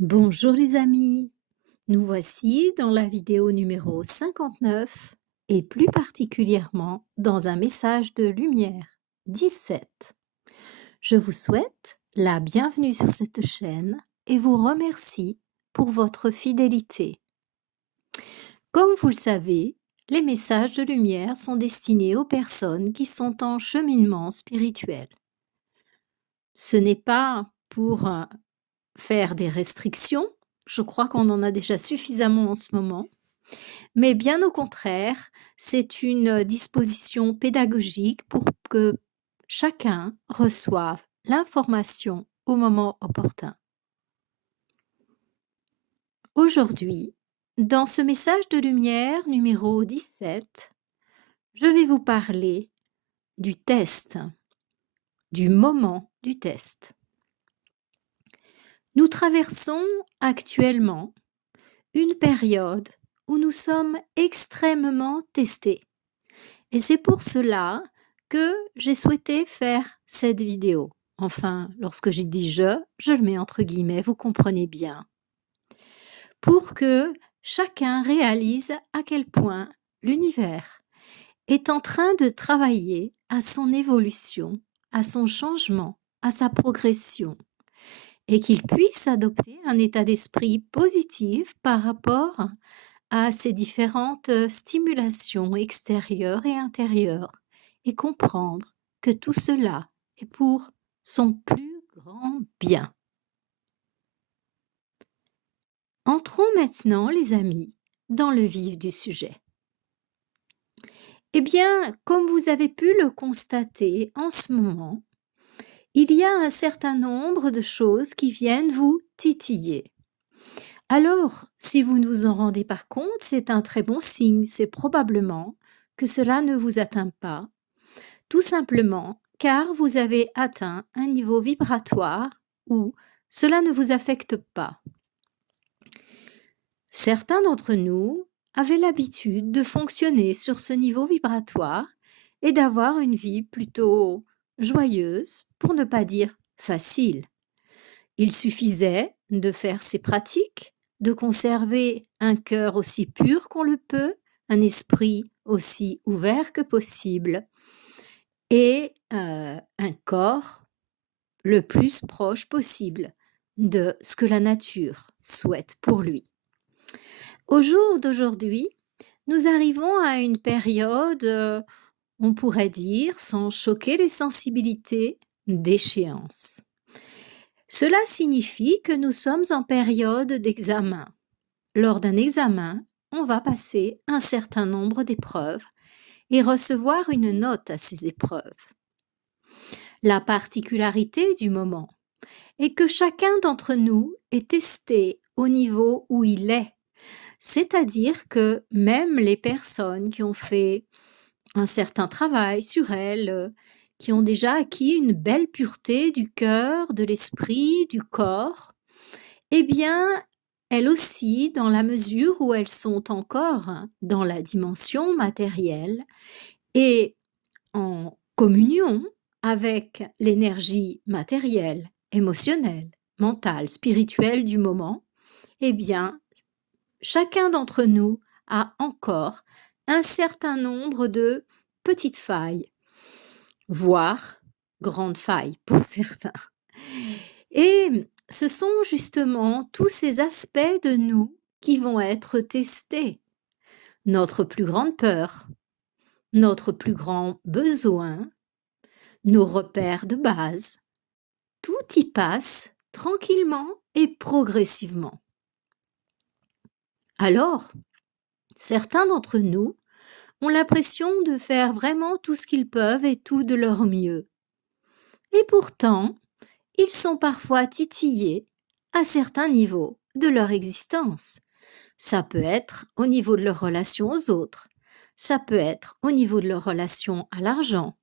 Bonjour les amis, nous voici dans la vidéo numéro 59 et plus particulièrement dans un message de lumière 17. Je vous souhaite la bienvenue sur cette chaîne et vous remercie pour votre fidélité. Comme vous le savez, les messages de lumière sont destinés aux personnes qui sont en cheminement spirituel. Ce n'est pas pour faire des restrictions, je crois qu'on en a déjà suffisamment en ce moment, mais bien au contraire, c'est une disposition pédagogique pour que chacun reçoive l'information au moment opportun. Aujourd'hui, dans ce message de lumière numéro 17, je vais vous parler du test, du moment du test. Nous traversons actuellement une période où nous sommes extrêmement testés. Et c'est pour cela que j'ai souhaité faire cette vidéo. Enfin, lorsque j'ai dit je le mets entre guillemets, vous comprenez bien. Pour que chacun réalise à quel point l'univers est en train de travailler à son évolution, à son changement, à sa progression, et qu'il puisse adopter un état d'esprit positif par rapport à ces différentes stimulations extérieures et intérieures et comprendre que tout cela est pour son plus grand bien. Entrons maintenant, les amis, dans le vif du sujet. Eh bien, comme vous avez pu le constater en ce moment, il y a un certain nombre de choses qui viennent vous titiller. Alors, si vous ne vous en rendez pas compte, c'est un très bon signe, c'est probablement que cela ne vous atteint pas, tout simplement car vous avez atteint un niveau vibratoire où cela ne vous affecte pas. Certains d'entre nous avaient l'habitude de fonctionner sur ce niveau vibratoire et d'avoir une vie plutôt joyeuse, pour ne pas dire facile. Il suffisait de faire ces pratiques, de conserver un cœur aussi pur qu'on le peut, un esprit aussi ouvert que possible et un corps le plus proche possible de ce que la nature souhaite pour lui. Au jour d'aujourd'hui, nous arrivons à une période, on pourrait dire, sans choquer les sensibilités, d'échéance. Cela signifie que nous sommes en période d'examen. Lors d'un examen, on va passer un certain nombre d'épreuves et recevoir une note à ces épreuves. La particularité du moment est que chacun d'entre nous est testé au niveau où il est. C'est-à-dire que même les personnes qui ont fait un certain travail sur elles, qui ont déjà acquis une belle pureté du cœur, de l'esprit, du corps, eh bien, elles aussi, dans la mesure où elles sont encore dans la dimension matérielle et en communion avec l'énergie matérielle, émotionnelle, mentale, spirituelle du moment, eh bien, chacun d'entre nous a encore un certain nombre de petites failles, voire grandes failles pour certains. Et ce sont justement tous ces aspects de nous qui vont être testés. Notre plus grande peur, notre plus grand besoin, nos repères de base, tout y passe tranquillement et progressivement. Alors, certains d'entre nous ont l'impression de faire vraiment tout ce qu'ils peuvent et tout de leur mieux. Et pourtant, ils sont parfois titillés à certains niveaux de leur existence. Ça peut être au niveau de leur relation aux autres, ça peut être au niveau de leur relation à l'argent,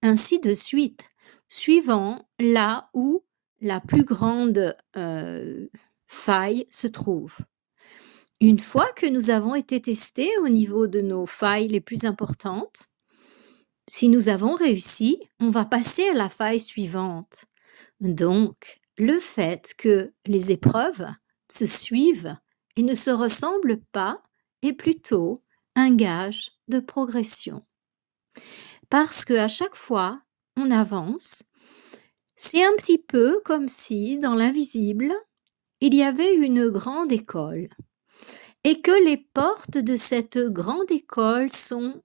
ainsi de suite, suivant là où la plus grande faille se trouve. Une fois que nous avons été testés au niveau de nos failles les plus importantes, si nous avons réussi, on va passer à la faille suivante. Donc, le fait que les épreuves se suivent et ne se ressemblent pas est plutôt un gage de progression. Parce qu'à chaque fois, on avance, c'est un petit peu comme si, dans l'invisible, il y avait une grande école et que les portes de cette grande école sont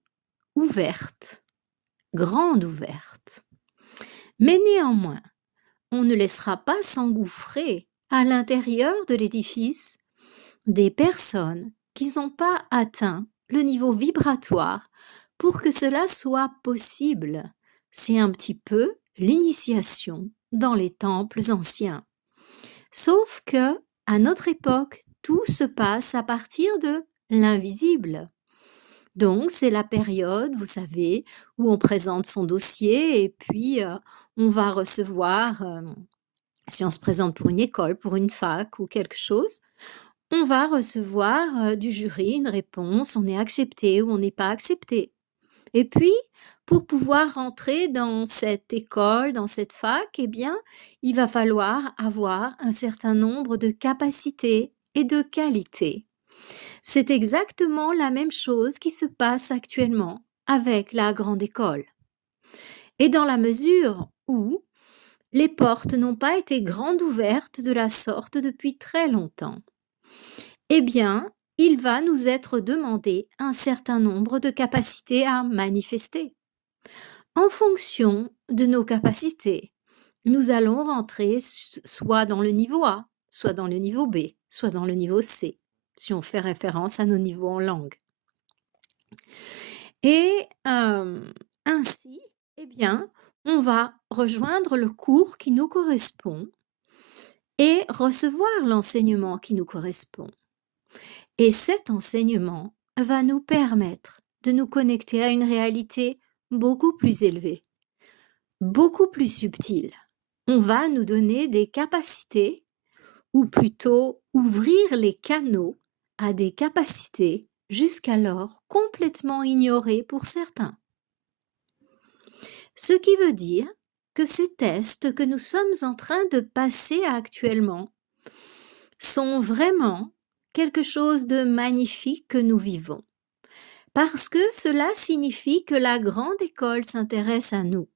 ouvertes, grandes ouvertes. Mais néanmoins, on ne laissera pas s'engouffrer à l'intérieur de l'édifice des personnes qui n'ont pas atteint le niveau vibratoire pour que cela soit possible. C'est un petit peu l'initiation dans les temples anciens. Sauf que, à notre époque, tout se passe à partir de l'invisible. Donc, c'est la période, vous savez, où on présente son dossier et puis on va recevoir, si on se présente pour une école, pour une fac ou quelque chose, on va recevoir du jury une réponse, on est accepté ou on n'est pas accepté. Et puis, pour pouvoir rentrer dans cette école, dans cette fac, eh bien, il va falloir avoir un certain nombre de capacités et de qualités. C'est exactement la même chose qui se passe actuellement avec la grande école. Et dans la mesure où les portes n'ont pas été grandes ouvertes de la sorte depuis très longtemps, eh bien, il va nous être demandé un certain nombre de capacités à manifester. En fonction de nos capacités, nous allons rentrer soit dans le niveau A, soit dans le niveau B, soit dans le niveau C, si on fait référence à nos niveaux en langue. Et ainsi, eh bien, on va rejoindre le cours qui nous correspond et recevoir l'enseignement qui nous correspond. Et cet enseignement va nous permettre de nous connecter à une réalité beaucoup plus élevée, beaucoup plus subtile. On va nous donner des capacités, ou plutôt ouvrir les canaux à des capacités jusqu'alors complètement ignorées pour certains. Ce qui veut dire que ces tests que nous sommes en train de passer actuellement sont vraiment quelque chose de magnifique que nous vivons, parce que cela signifie que la grande école s'intéresse à nous.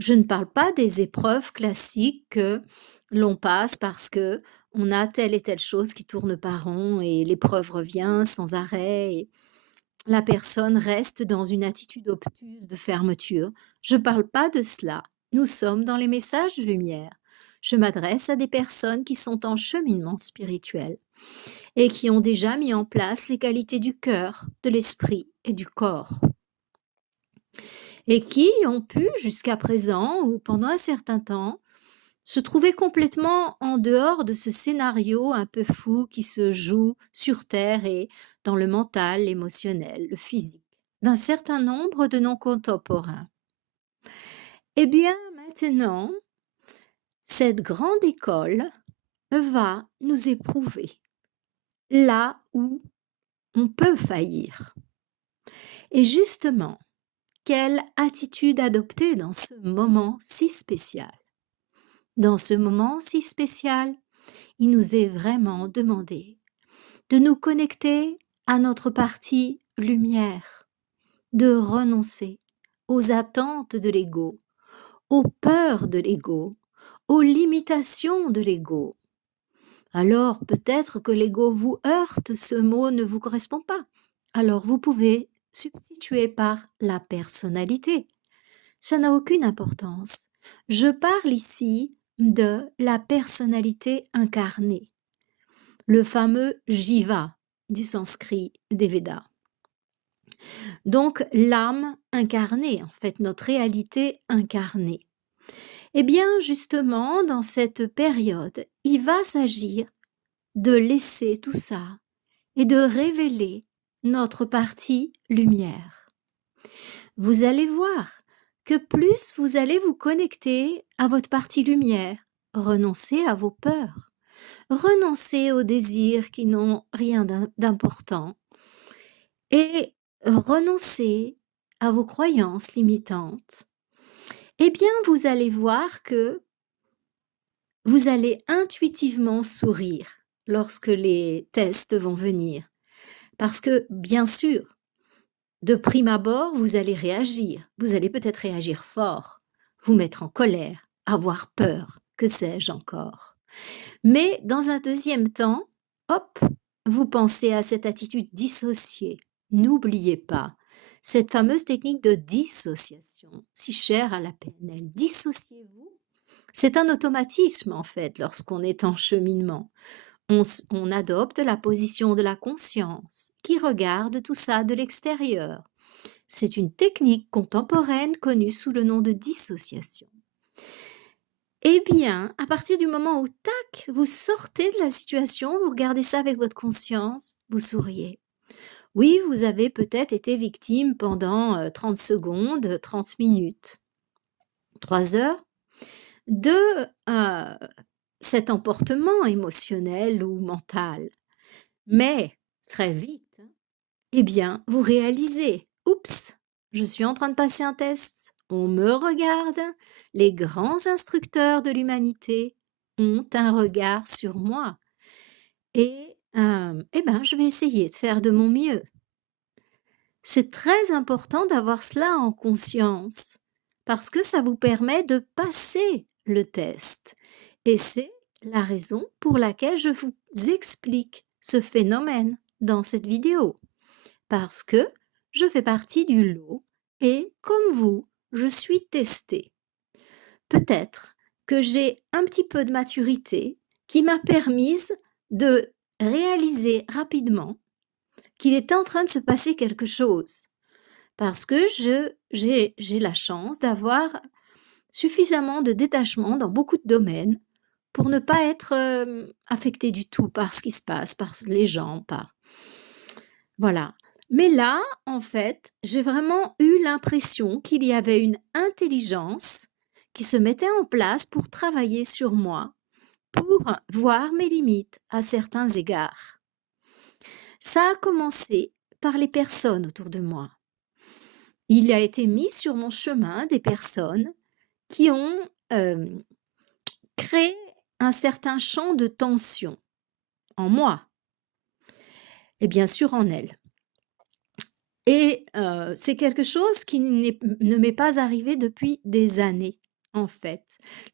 Je ne parle pas des épreuves classiques que l'on passe parce que on a telle et telle chose qui tourne pas rond et l'épreuve revient sans arrêt et la personne reste dans une attitude obtuse de fermeture. Je ne parle pas de cela. Nous sommes dans les messages de lumière. Je m'adresse à des personnes qui sont en cheminement spirituel et qui ont déjà mis en place les qualités du cœur, de l'esprit et du corps. Et qui ont pu, jusqu'à présent ou pendant un certain temps, se trouver complètement en dehors de ce scénario un peu fou qui se joue sur Terre et dans le mental, l'émotionnel, le physique, d'un certain nombre de nos contemporains. Eh bien, maintenant, cette grande école va nous éprouver là où on peut faillir. Et justement, quelle attitude adopter dans ce moment si spécial? Dans ce moment si spécial, il nous est vraiment demandé de nous connecter à notre partie lumière, de renoncer aux attentes de l'ego, aux peurs de l'ego, aux limitations de l'ego. Alors peut-être que l'ego vous heurte, ce mot ne vous correspond pas. Alors vous pouvez substituer par la personnalité. Ça n'a aucune importance. Je parle ici de la personnalité incarnée, le fameux Jiva du sanskrit des Védas. Donc l'âme incarnée, en fait notre réalité incarnée. Eh bien justement, dans cette période, il va s'agir de laisser tout ça et de révéler notre partie lumière. Vous allez voir que plus vous allez vous connecter à votre partie lumière, renoncer à vos peurs, renoncer aux désirs qui n'ont rien d'important et renoncer à vos croyances limitantes, eh bien vous allez voir que vous allez intuitivement sourire lorsque les tests vont venir. Parce que, bien sûr, de prime abord, vous allez réagir. Vous allez peut-être réagir fort, vous mettre en colère, avoir peur, que sais-je encore. Mais dans un deuxième temps, hop, vous pensez à cette attitude dissociée. N'oubliez pas cette fameuse technique de dissociation, si chère à la PNL. Dissociez-vous. C'est un automatisme en fait lorsqu'on est en cheminement. On adopte la position de la conscience qui regarde tout ça de l'extérieur. C'est une technique contemporaine connue sous le nom de dissociation. Eh bien, à partir du moment où, tac, vous sortez de la situation, vous regardez ça avec votre conscience, vous souriez. Oui, vous avez peut-être été victime pendant 30 secondes, 30 minutes, 3 heures de cet emportement émotionnel ou mental. Mais très vite, eh bien, vous réalisez, oups, je suis en train de passer un test, on me regarde, les grands instructeurs de l'humanité ont un regard sur moi et eh ben, je vais essayer de faire de mon mieux. C'est très important d'avoir cela en conscience parce que ça vous permet de passer le test et c'est la raison pour laquelle je vous explique ce phénomène dans cette vidéo. Parce que je fais partie du lot et comme vous, je suis testée. Peut-être que j'ai un petit peu de maturité qui m'a permise de réaliser rapidement qu'il était en train de se passer quelque chose. Parce que j'ai la chance d'avoir suffisamment de détachement dans beaucoup de domaines pour ne pas être affectée du tout par ce qui se passe, par les gens, par voilà. Mais là, en fait, j'ai vraiment eu l'impression qu'il y avait une intelligence qui se mettait en place pour travailler sur moi, pour voir mes limites à certains égards. Ça a commencé par les personnes autour de moi. Il a été mis sur mon chemin des personnes qui ont créé un certain champ de tension en moi et bien sûr en elles. Et c'est quelque chose qui ne m'est pas arrivé depuis des années, en fait.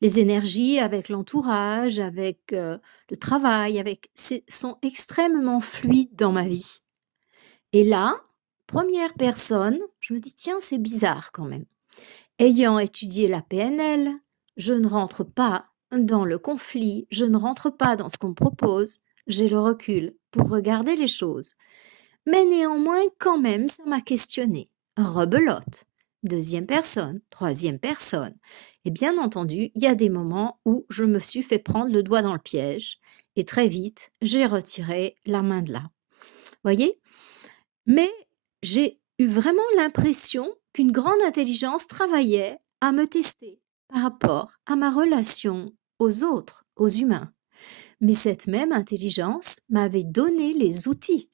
Les énergies avec l'entourage, avec, le travail, avec c'est sont extrêmement fluides dans ma vie. Et là, première personne, je me dis: «Tiens, c'est bizarre quand même». Ayant étudié la PNL, je ne rentre pas dans le conflit, je ne rentre pas dans ce qu'on me propose, j'ai le recul pour regarder les choses. Mais néanmoins, quand même, ça m'a questionnée. Rebelote. Deuxième personne, troisième personne. Et bien entendu, il y a des moments où je me suis fait prendre le doigt dans le piège et très vite, j'ai retiré la main de là. Voyez? Mais j'ai eu vraiment l'impression qu'une grande intelligence travaillait à me tester par rapport à ma relation aux autres, aux humains. Mais cette même intelligence m'avait donné les outils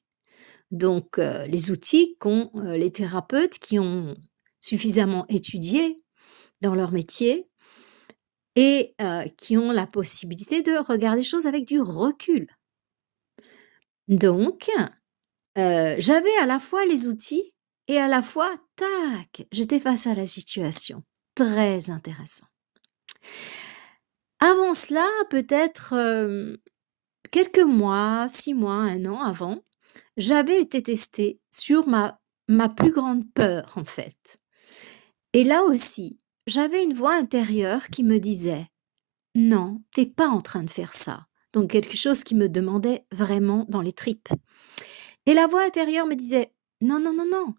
donc, les outils qu'ont, les thérapeutes qui ont suffisamment étudié dans leur métier et qui ont la possibilité de regarder les choses avec du recul. Donc, j'avais à la fois les outils et à la fois, tac, j'étais face à la situation. Très intéressant. Avant cela, peut-être, quelques mois, 6 mois, 1 an avant, j'avais été testée sur ma plus grande peur, en fait. Et là aussi, j'avais une voix intérieure qui me disait: «Non, t'es pas en train de faire ça». Donc quelque chose qui me demandait vraiment dans les tripes. Et la voix intérieure me disait: «Non, non, non, non,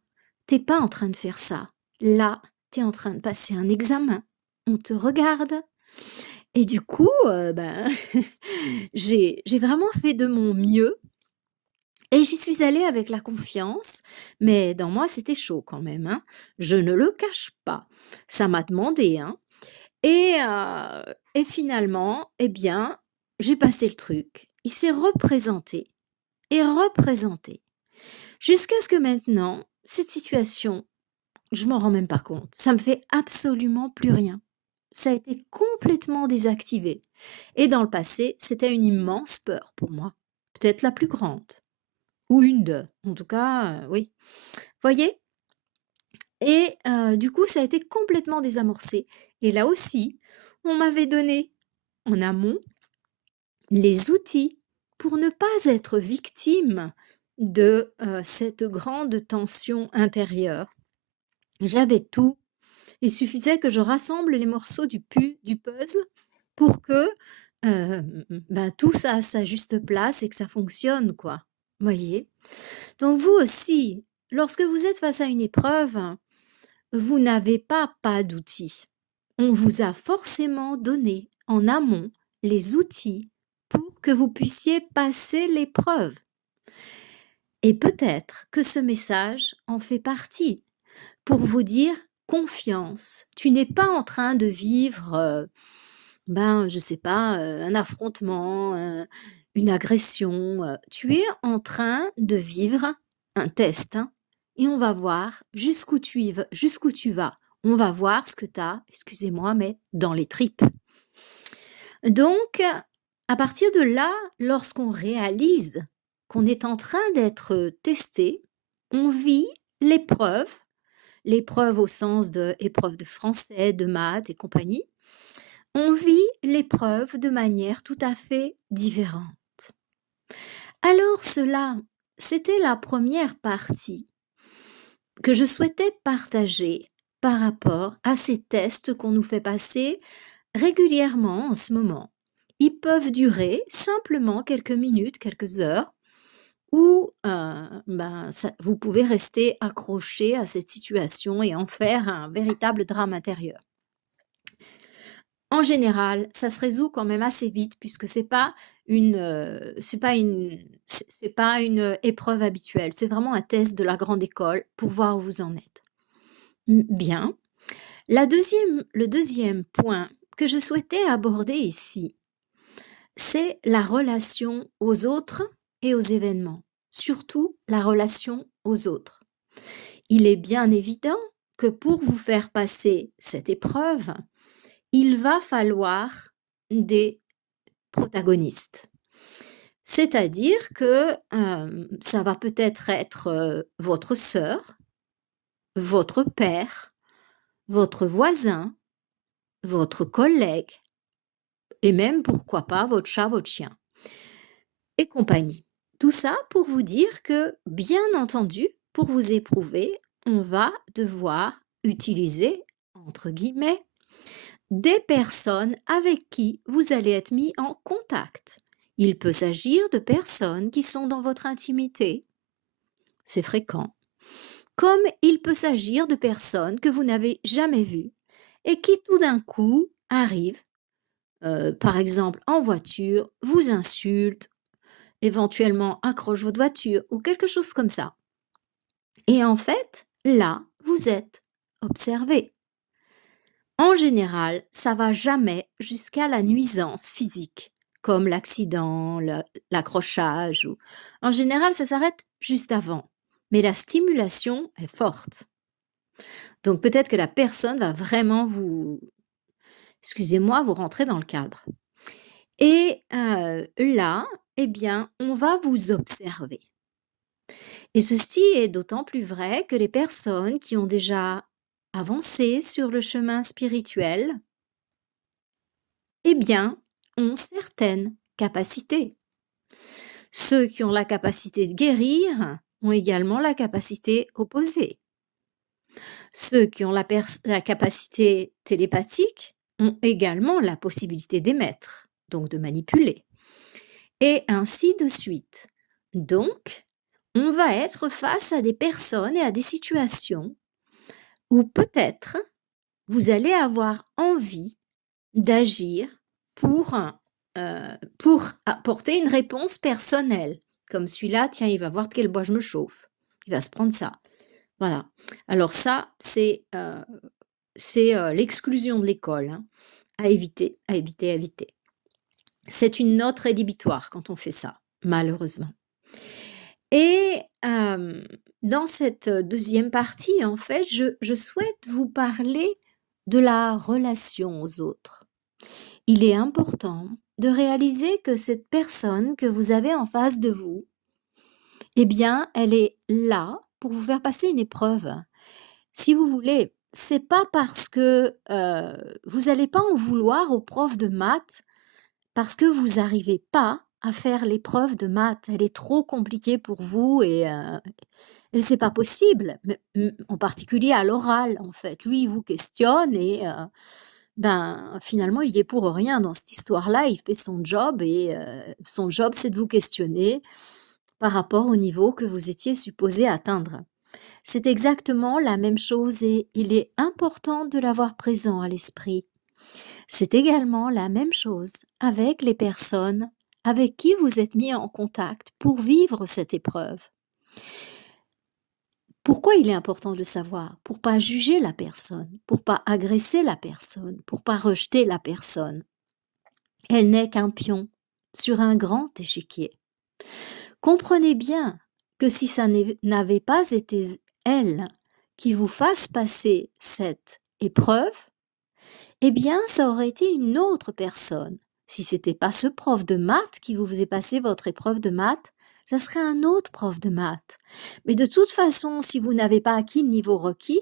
t'es pas en train de faire ça. Là, t'es en train de passer un examen. On te regarde». Et du coup, ben, j'ai vraiment fait de mon mieux et j'y suis allée avec la confiance, mais dans moi, c'était chaud quand même, hein. Je ne le cache pas. Ça m'a demandé, hein. Et finalement, eh bien, j'ai passé le truc. Il s'est représenté et représenté. Jusqu'à ce que maintenant, cette situation, je m'en rends même pas compte. Ça me fait absolument plus rien. ça a été complètement désactivé. Et dans le passé, c'était une immense peur pour moi, peut-être la plus grande, ou une d'eux, en tout cas, oui. Voyez? Et du coup, ça a été complètement désamorcé. Et là aussi, on m'avait donné en amont les outils pour ne pas être victime de cette grande tension intérieure. J'avais tout. Il suffisait que je rassemble les morceaux du puzzle pour que ben, tout ça a sa juste place et que ça fonctionne, quoi. Voyez? Donc vous aussi, lorsque vous êtes face à une épreuve, vous n'avez pas d'outils. On vous a forcément donné en amont les outils pour que vous puissiez passer l'épreuve. Et peut-être que ce message en fait partie pour vous dire confiance. Tu n'es pas en train de vivre, ben, je sais pas, un affrontement, une agression. Tu es en train de vivre un test, hein, et on va voir jusqu'où tu vas. On va voir ce que tu as, excusez-moi, mais dans les tripes. Donc, à partir de là, lorsqu'on réalise qu'on est en train d'être testé, on vit l'épreuve, l'épreuve au sens de épreuve de français, de maths et compagnie, on vit l'épreuve de manière tout à fait différente. Alors cela, c'était la première partie que je souhaitais partager par rapport à ces tests qu'on nous fait passer régulièrement en ce moment. Ils peuvent durer simplement quelques minutes, quelques heures, ou ben, vous pouvez rester accroché à cette situation et en faire un véritable drame intérieur. En général, ça se résout quand même assez vite puisque c'est pas une épreuve habituelle. C'est vraiment un test de la grande école pour voir où vous en êtes. Bien. Le deuxième point que je souhaitais aborder ici, c'est la relation aux autres et aux événements, surtout la relation aux autres. Il est bien évident que pour vous faire passer cette épreuve, il va falloir des protagonistes. C'est-à-dire que ça va peut-être être votre sœur, votre père, votre voisin, votre collègue, et même, pourquoi pas, votre chat, votre chien, et compagnie. Tout ça pour vous dire que, bien entendu, pour vous éprouver, on va devoir utiliser, entre guillemets, des personnes avec qui vous allez être mis en contact. Il peut s'agir de personnes qui sont dans votre intimité, c'est fréquent, comme il peut s'agir de personnes que vous n'avez jamais vues et qui tout d'un coup arrivent, par exemple en voiture, vous insultent, éventuellement accrochent votre voiture ou quelque chose comme ça. Et en fait, là, vous êtes observé. En général, ça va jamais jusqu'à la nuisance physique, comme l'accident, l'accrochage. En général, ça s'arrête juste avant. Mais la stimulation est forte. Donc peut-être que la personne va vraiment excusez-moi, vous rentrer dans le cadre. Et là, eh bien, on va vous observer. Et ceci est d'autant plus vrai que les personnes qui ont déjà avancé sur le chemin spirituel, eh bien, ont certaines capacités. Ceux qui ont la capacité de guérir ont également la capacité opposée. Ceux qui ont la capacité télépathique ont également la possibilité d'émettre, donc de manipuler, et ainsi de suite. Donc, on va être face à des personnes et à des situations où peut-être vous allez avoir envie d'agir pour, pour apporter une réponse personnelle. Comme celui-là, tiens, il va voir de quel bois je me chauffe. Il va se prendre ça. Voilà. Alors ça, c'est l'exclusion de l'école, hein. À éviter, à éviter, à éviter. C'est une note rédhibitoire quand on fait ça, malheureusement. Et dans cette deuxième partie, en fait, je souhaite vous parler de la relation aux autres. Il est important de réaliser que cette personne que vous avez en face de vous, eh bien, elle est là pour vous faire passer une épreuve. Si vous voulez, c'est pas parce que, vous allez pas en vouloir au prof de maths parce que vous arrivez pas à faire l'épreuve de maths. Elle est trop compliquée pour vous et c'est pas possible, mais en particulier à l'oral, en fait. Lui, il vous questionne et ben, finalement, il y est pour rien dans cette histoire-là. Il fait son job et son job, c'est de vous questionner par rapport au niveau que vous étiez supposé atteindre. C'est exactement la même chose et il est important de l'avoir présent à l'esprit. C'est également la même chose avec les personnes avec qui vous êtes mis en contact pour vivre cette épreuve. Pourquoi il est important de le savoir? Pour pas juger la personne, pour pas agresser la personne, pour pas rejeter la personne. Elle n'est qu'un pion sur un grand échiquier. Comprenez bien que si ça n'avait pas été elle qui vous fasse passer cette épreuve, eh bien, ça aurait été une autre personne. Si c'était pas ce prof de maths qui vous faisait passer votre épreuve de maths, ça serait un autre prof de maths. Mais de toute façon, si vous n'avez pas acquis le niveau requis,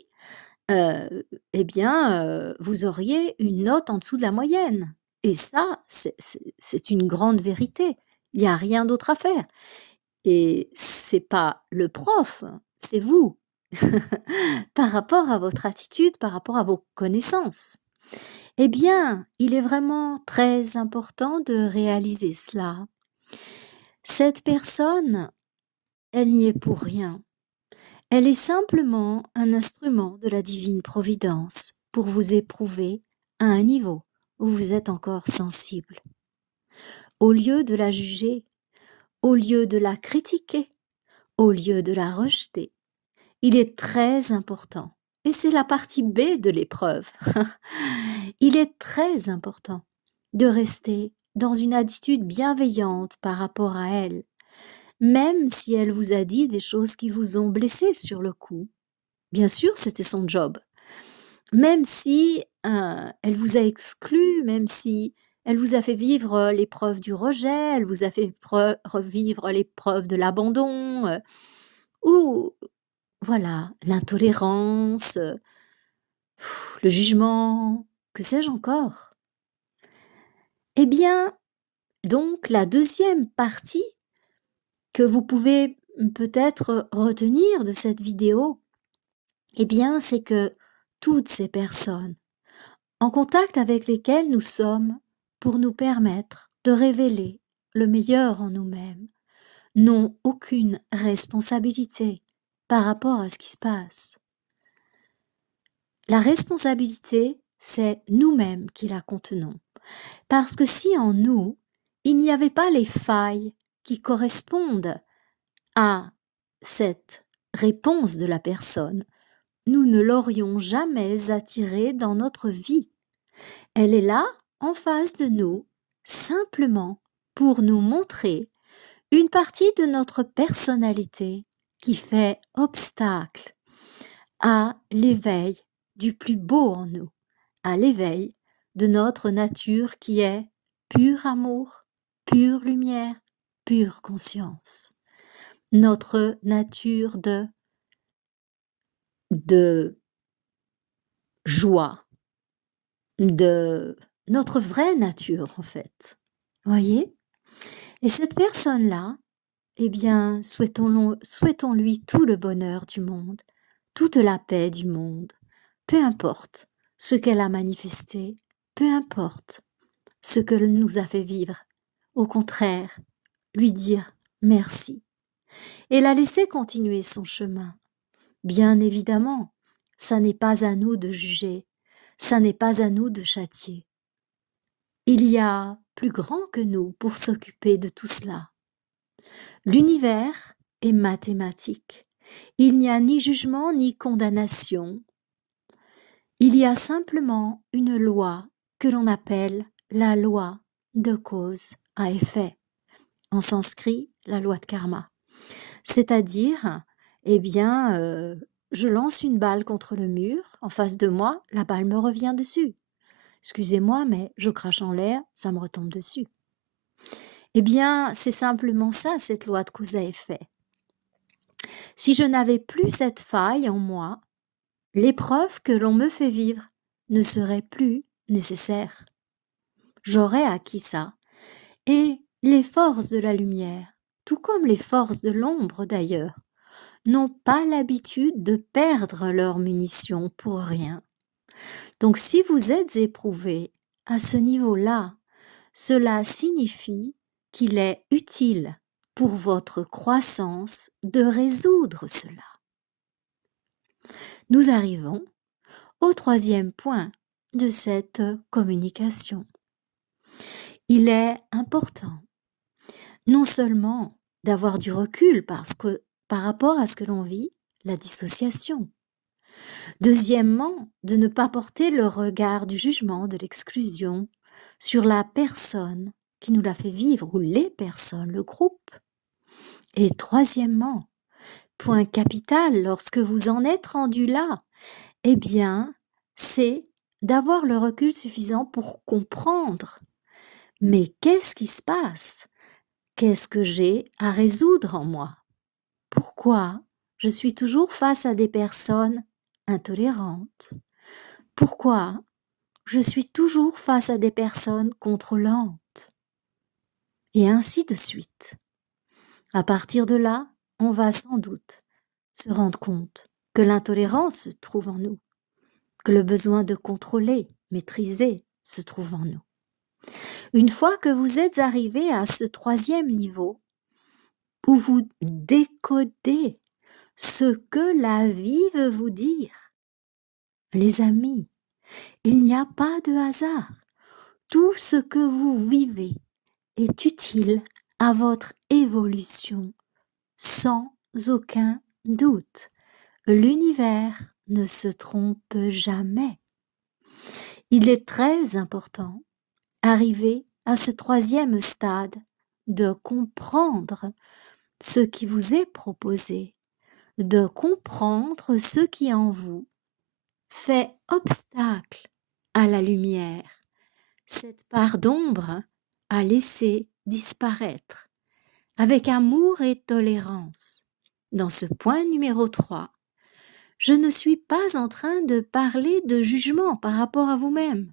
eh bien, vous auriez une note en dessous de la moyenne. Et ça, c'est une grande vérité. Il y a rien d'autre à faire. Et c'est pas le prof, c'est vous, par rapport à votre attitude, par rapport à vos connaissances. Eh bien, il est vraiment très important de réaliser cela. Cette personne, elle n'y est pour rien. Elle est simplement un instrument de la divine providence pour vous éprouver à un niveau où vous êtes encore sensible. Au lieu de la juger, au lieu de la critiquer, au lieu de la rejeter, il est très important, et c'est la partie B de l'épreuve, il est très important de rester dans une attitude bienveillante par rapport à elle, même si elle vous a dit des choses qui vous ont blessé sur le coup. Bien sûr, c'était son job. Même si elle vous a exclu, même si elle vous a fait vivre l'épreuve du rejet, elle vous a fait revivre l'épreuve de l'abandon, ou voilà, l'intolérance, le jugement, que sais-je encore. Eh bien, donc la deuxième partie que vous pouvez peut-être retenir de cette vidéo, eh bien, c'est que toutes ces personnes en contact avec lesquelles nous sommes pour nous permettre de révéler le meilleur en nous-mêmes, n'ont aucune responsabilité par rapport à ce qui se passe. La responsabilité, c'est nous-mêmes qui la contenons. Parce que si en nous, il n'y avait pas les failles qui correspondent à cette réponse de la personne, nous ne l'aurions jamais attirée dans notre vie. Elle est là, en face de nous, simplement pour nous montrer une partie de notre personnalité qui fait obstacle à l'éveil du plus beau en nous, à l'éveil de notre nature qui est pur amour, pure lumière, pure conscience. Notre nature de joie, de notre vraie nature en fait. Voyez? Et cette personne-là, eh bien, souhaitons-lui tout le bonheur du monde, toute la paix du monde, peu importe ce qu'elle a manifesté, peu importe ce que nous a fait vivre. Au contraire, lui dire merci et la laisser continuer son chemin. Bien évidemment, ça n'est pas à nous de juger, ça n'est pas à nous de châtier. Il y a plus grand que nous pour s'occuper de tout cela. L'univers est mathématique. Il n'y a ni jugement ni condamnation. Il y a simplement une loi que l'on appelle la loi de cause à effet. En sanskrit, la loi de karma. C'est-à-dire, eh bien, je lance une balle contre le mur, en face de moi, la balle me revient dessus. Excusez-moi, mais je crache en l'air, ça me retombe dessus. Eh bien, c'est simplement ça, cette loi de cause à effet. Si je n'avais plus cette faille en moi, l'épreuve que l'on me fait vivre ne serait plus nécessaire. J'aurais acquis ça. Et les forces de la lumière, tout comme les forces de l'ombre d'ailleurs, n'ont pas l'habitude de perdre leurs munitions pour rien. Donc si vous êtes éprouvé à ce niveau-là, cela signifie qu'il est utile pour votre croissance de résoudre cela. Nous arrivons au troisième point de cette communication. Il est important non seulement d'avoir du recul parce que par rapport à ce que l'on vit, la dissociation. Deuxièmement, de ne pas porter le regard du jugement, de l'exclusion sur la personne qui nous l'a fait vivre ou les personnes, le groupe. Et troisièmement, point capital lorsque vous en êtes rendu là, eh bien, c'est d'avoir le recul suffisant pour comprendre. Mais qu'est-ce qui se passe? Qu'est-ce que j'ai à résoudre en moi? Pourquoi je suis toujours face à des personnes intolérantes? Pourquoi je suis toujours face à des personnes contrôlantes? Et ainsi de suite. À partir de là, on va sans doute se rendre compte que l'intolérance se trouve en nous, que le besoin de contrôler, maîtriser se trouve en nous. Une fois que vous êtes arrivé à ce troisième niveau, où vous décodez ce que la vie veut vous dire, les amis, il n'y a pas de hasard. Tout ce que vous vivez est utile à votre évolution, sans aucun doute. L'univers ne se trompe jamais. Il est très important, arrivé à ce troisième stade, de comprendre ce qui vous est proposé, de comprendre ce qui en vous fait obstacle à la lumière, cette part d'ombre à laisser disparaître, avec amour et tolérance. Dans ce point numéro 3, je ne suis pas en train de parler de jugement par rapport à vous-même.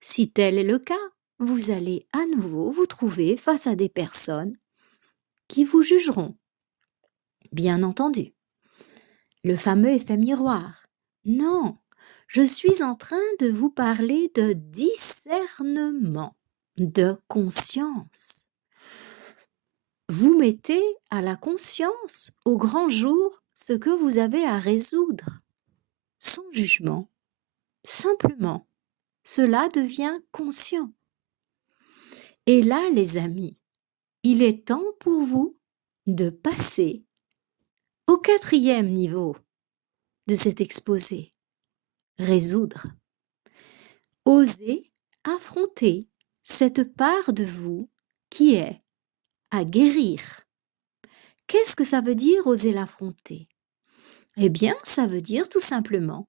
Si tel est le cas, vous allez à nouveau vous trouver face à des personnes qui vous jugeront. Bien entendu. Le fameux effet miroir. Non, je suis en train de vous parler de discernement, de conscience. Vous mettez à la conscience, au grand jour, ce que vous avez à résoudre, sans jugement. Simplement, cela devient conscient. Et là, les amis, il est temps pour vous de passer au quatrième niveau de cet exposé. Résoudre. Osez affronter cette part de vous qui est à guérir. Qu'est-ce que ça veut dire oser l'affronter? Eh bien, ça veut dire tout simplement,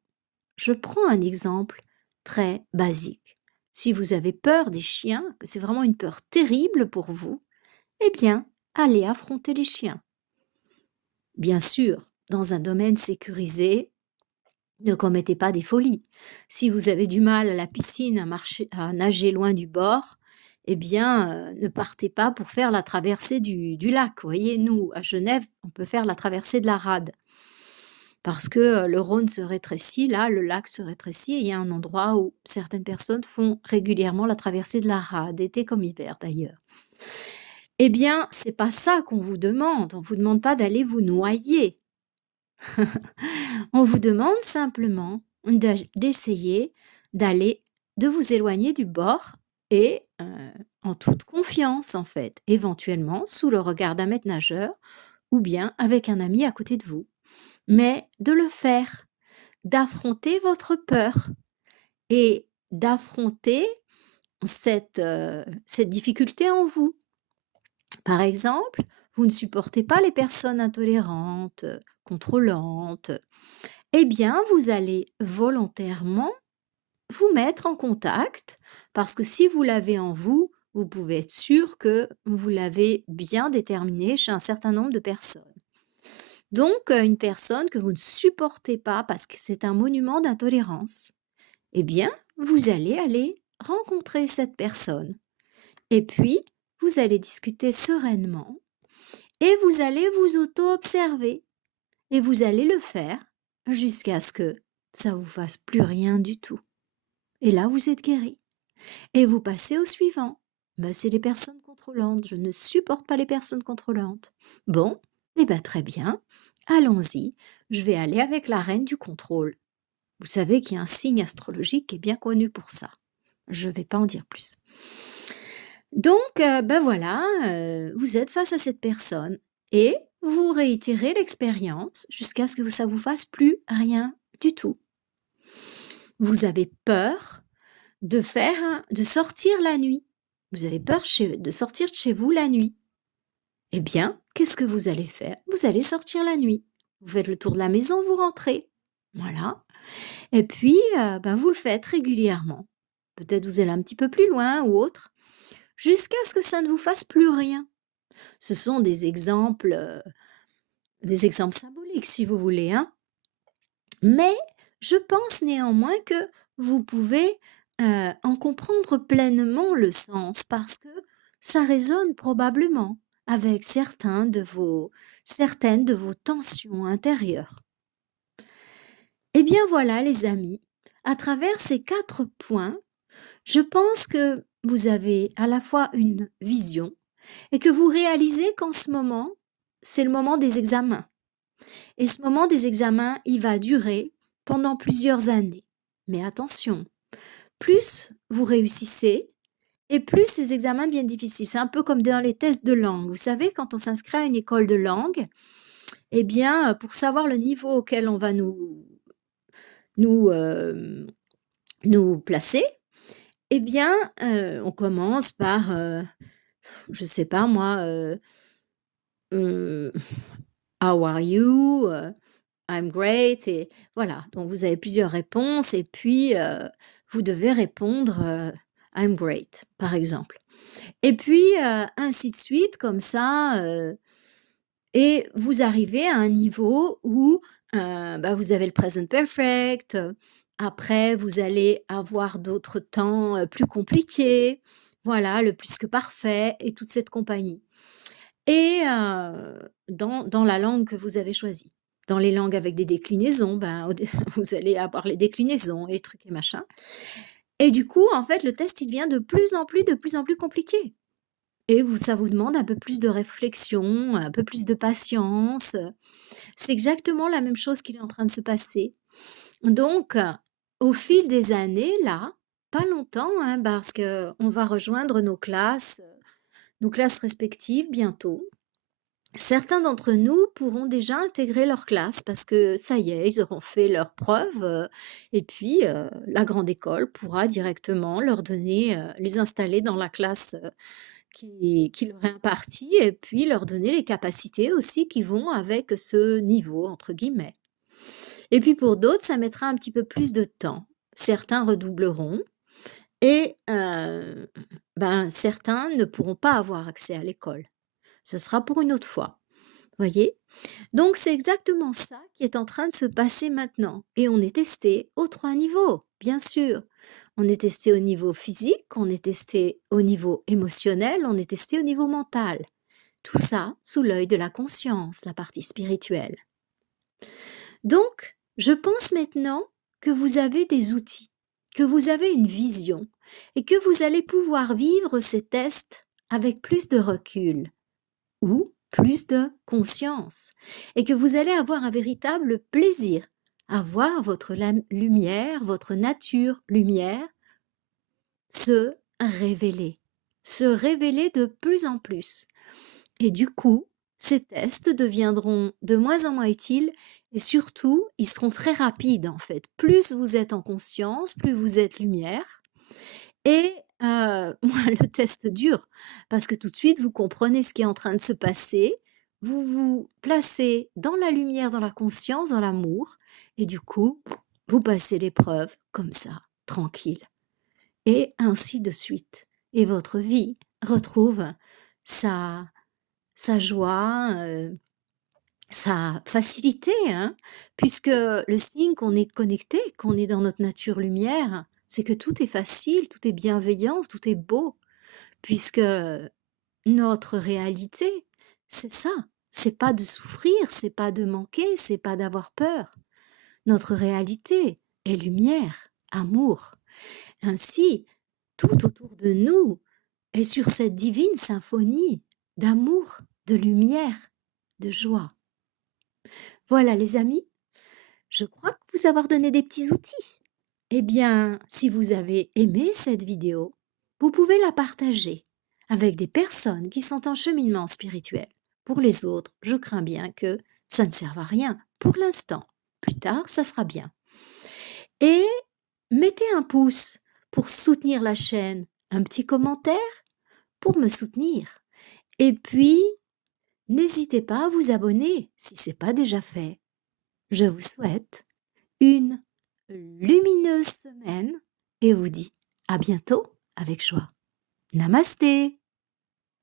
je prends un exemple très basique. Si vous avez peur des chiens, que c'est vraiment une peur terrible pour vous, eh bien, allez affronter les chiens. Bien sûr, dans un domaine sécurisé, ne commettez pas des folies. Si vous avez du mal à la piscine à nager loin du bord, eh bien, ne partez pas pour faire la traversée du lac. Vous voyez, nous, à Genève, on peut faire la traversée de la Rade. Parce que le Rhône se rétrécit, là, le lac se rétrécit, et il y a un endroit où certaines personnes font régulièrement la traversée de la Rade, été comme hiver d'ailleurs. Eh bien, c'est pas ça qu'on vous demande. On vous demande pas d'aller vous noyer. On vous demande simplement d'essayer d'aller, de vous éloigner du bord et en toute confiance en fait, éventuellement sous le regard d'un maître nageur ou bien avec un ami à côté de vous. Mais de le faire, d'affronter votre peur et d'affronter cette difficulté en vous. Par exemple, vous ne supportez pas les personnes intolérantes, contrôlante, eh bien, vous allez volontairement vous mettre en contact parce que si vous l'avez en vous, vous pouvez être sûr que vous l'avez bien déterminé chez un certain nombre de personnes. Donc, une personne que vous ne supportez pas parce que c'est un monument d'intolérance, eh bien, vous allez aller rencontrer cette personne. Et puis, vous allez discuter sereinement et vous allez vous auto-observer. Et vous allez le faire jusqu'à ce que ça vous fasse plus rien du tout. Et là, vous êtes guéri. Et vous passez au suivant. Ben, c'est les personnes contrôlantes. Je ne supporte pas les personnes contrôlantes. Bon, eh ben très bien. Allons-y. Je vais aller avec la reine du contrôle. Vous savez qu'il y a un signe astrologique qui est bien connu pour ça. Je ne vais pas en dire plus. Donc, ben voilà, vous êtes face à cette personne et vous réitérez l'expérience jusqu'à ce que ça vous fasse plus rien du tout. Vous avez peur de sortir la nuit. Vous avez peur de sortir de chez vous la nuit. Eh bien, qu'est-ce que vous allez faire? Vous allez sortir la nuit. Vous faites le tour de la maison, vous rentrez. Voilà. Et puis, ben, vous le faites régulièrement. Peut-être vous allez un petit peu plus loin ou autre, jusqu'à ce que ça ne vous fasse plus rien. Ce sont des exemples symboliques si vous voulez, hein. Mais je pense néanmoins que vous pouvez, en comprendre pleinement le sens parce que ça résonne probablement avec certaines de vos tensions intérieures. Eh bien voilà les amis, à travers ces 4 points, je pense que vous avez à la fois une vision et que vous réalisez qu'en ce moment, c'est le moment des examens. Et ce moment des examens, il va durer pendant plusieurs années. Mais attention, plus vous réussissez et plus ces examens deviennent difficiles. C'est un peu comme dans les tests de langue. Vous savez, quand on s'inscrit à une école de langue, eh bien, pour savoir le niveau auquel on va nous, nous placer, eh bien, on commence par, je sais pas moi, heu, How are you? I'm great et voilà, donc vous avez plusieurs réponses et puis, vous devez répondre, I'm great, par exemple. Et puis, ainsi de suite comme ça, et vous arrivez à un niveau où, bah, vous avez le present perfect, après vous allez avoir d'autres temps, plus compliqués, voilà, le plus que parfait et toute cette compagnie. Et dans la langue que vous avez choisie. Dans les langues avec des déclinaisons, ben, au dé vous allez avoir les déclinaisons et les trucs et machin. Et du coup, en fait, le test, il devient de plus en plus compliqué. Et ça vous demande un peu plus de réflexion, un peu plus de patience. C'est exactement la même chose qui est en train de se passer. Donc, au fil des années, là, pas longtemps, hein, parce qu'on va rejoindre nos classes respectives bientôt. Certains d'entre nous pourront déjà intégrer leur classe parce que ça y est, ils auront fait leurs preuves, et puis, la grande école pourra directement leur donner, les installer dans la classe, qui leur est impartie et puis leur donner les capacités aussi qui vont avec ce «niveau» entre guillemets. Et puis pour d'autres, ça mettra un petit peu plus de temps. Certains redoubleront et ben, certains ne pourront pas avoir accès à l'école. Ce sera pour une autre fois, voyez? Donc c'est exactement ça qui est en train de se passer maintenant et on est testé aux 3 niveaux, bien sûr. On est testé au niveau physique, on est testé au niveau émotionnel, on est testé au niveau mental. Tout ça sous l'œil de la conscience, la partie spirituelle. Donc, je pense maintenant que vous avez des outils, que vous avez une vision et que vous allez pouvoir vivre ces tests avec plus de recul ou plus de conscience et que vous allez avoir un véritable plaisir à voir votre lumière, votre nature lumière se se révéler de plus en plus. Et du coup, ces tests deviendront de moins en moins utiles et surtout, ils seront très rapides en fait. Plus vous êtes en conscience, plus vous êtes lumière et moins le test dure parce que tout de suite, vous comprenez ce qui est en train de se passer, vous vous placez dans la lumière, dans la conscience, dans l'amour, et du coup, vous passez l'épreuve comme ça, tranquille. Et ainsi de suite. Et votre vie retrouve sa, sa joie, sa facilité, hein, puisque le signe qu'on est connecté, qu'on est dans notre nature lumière, c'est que tout est facile, tout est bienveillant, tout est beau, puisque notre réalité, c'est ça. C'est pas de souffrir, c'est pas de manquer, c'est pas d'avoir peur. Notre réalité est lumière, amour. Ainsi, tout autour de nous est sur cette divine symphonie d'amour, de lumière, de joie. Voilà les amis, je crois que vous avoir donné des petits outils. Eh bien, si vous avez aimé cette vidéo, vous pouvez la partager avec des personnes qui sont en cheminement spirituel. Pour les autres, je crains bien que ça ne serve à rien pour l'instant. Plus tard, ça sera bien. Et mettez un pouce pour soutenir la chaîne, un petit commentaire pour me soutenir. Et puis, n'hésitez pas à vous abonner si ce n'est pas déjà fait. Je vous souhaite une lumineuse semaine et vous dis à bientôt avec joie. Namasté!